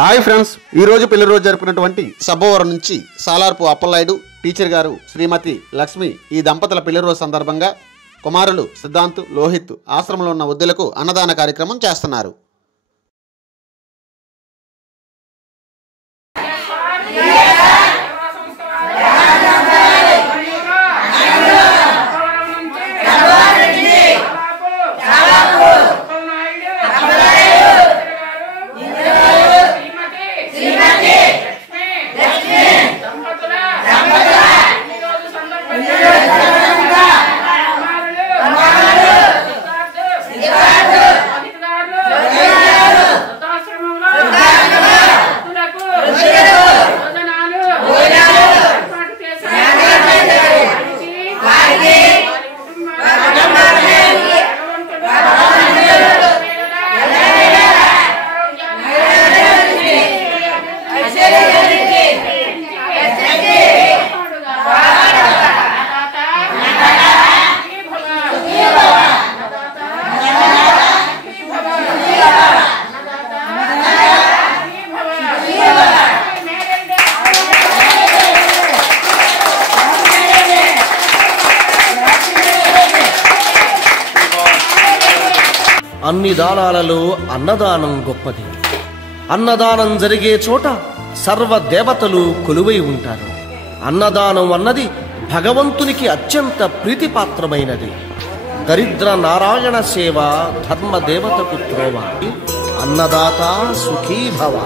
Hi friends, ఈ రోజు పెళ్లి రోజు జరుపుకున్నటువంటి సబ్బవరం నుంచి సాలార్పు అప్పలనాయుడు టీచర్ గారు శ్రీమతి లక్ష్మి ఈ దంపతుల పెళ్లి రోజు సందర్భంగా కుమారులు సిద్ధాంత్, లోహిత్ ఆశ్రమంలో ఉన్న వృద్ధులకు అన్నదాన కార్యక్రమం చేస్తున్నారు. అన్ని దానాలలో అన్నదానం గొప్పది. అన్నదానం జరిగే చోట సర్వ దేవతలు కొలువై ఉంటారు. అన్నదానం అన్నది భగవంతునికి అత్యంత ప్రీతిపాత్రమైనది. దరిద్ర నారాయణ సేవ ధర్మ దేవతకు త్రోవ. అన్నదాత సుఖీ భవ.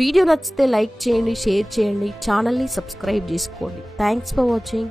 వీడియో నచ్చితే లైక్ చేయండి, షేర్ చేయండి, ఛానల్ని సబ్స్క్రైబ్ చేసుకోండి. Thanks for watching.